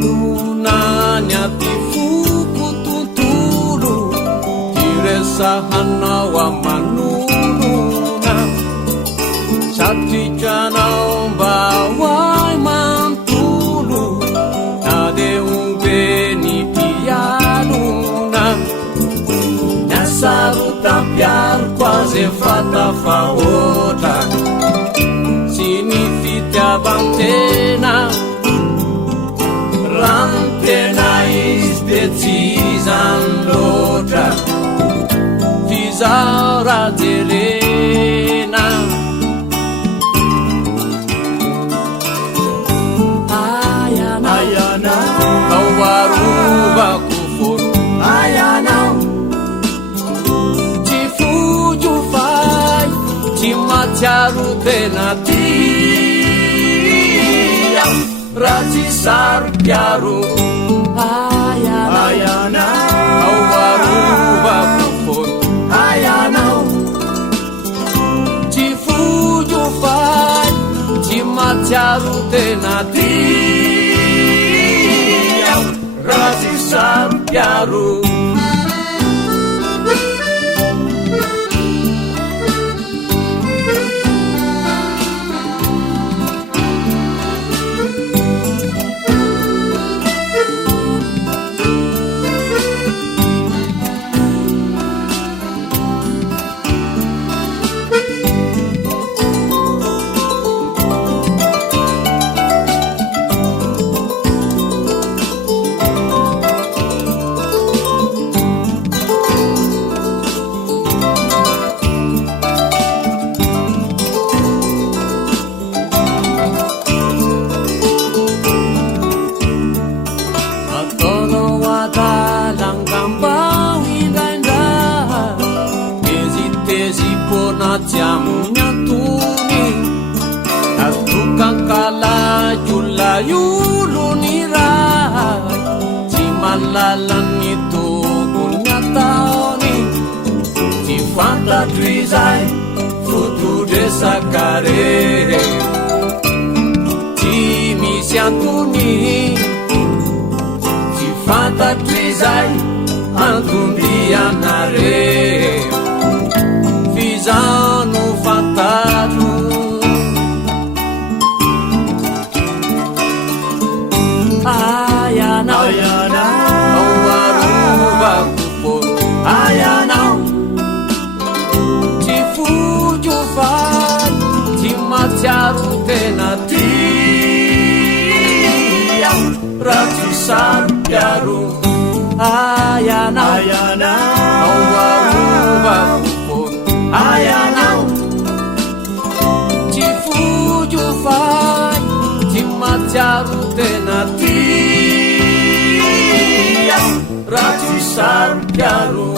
Nunanya tifuku tutulu Diresahan nawa manununa Sati janau bawai mantulu Nade ubeni pianuna Nasaru tampiar quasi fatta faota Significa bantena Rampena is decizan lotra Fisaura terena Ayana Kau waruba kufur Ayana Cifuju fai Cimacaru tenati Raji sarpiaru Ayana Kau waruba kufur Ayana Cifuju fai Cimacaru tenati Raji sarpiaru Jamunya tuni Tukang kalaju layulu nirai Cimalalan itu punya taoni Cifanta trizai Futu desa kare Cimisiantuni Cifanta trizai Antundianare Fisano fantato Ayana Kau waruba kufur Ayana Cifuju fai Cimacaru tenati Raji sarpiaru Ayana Kau waruba kufur Ayana Cifuju fai Cimacaru tenati Raji sarpiaru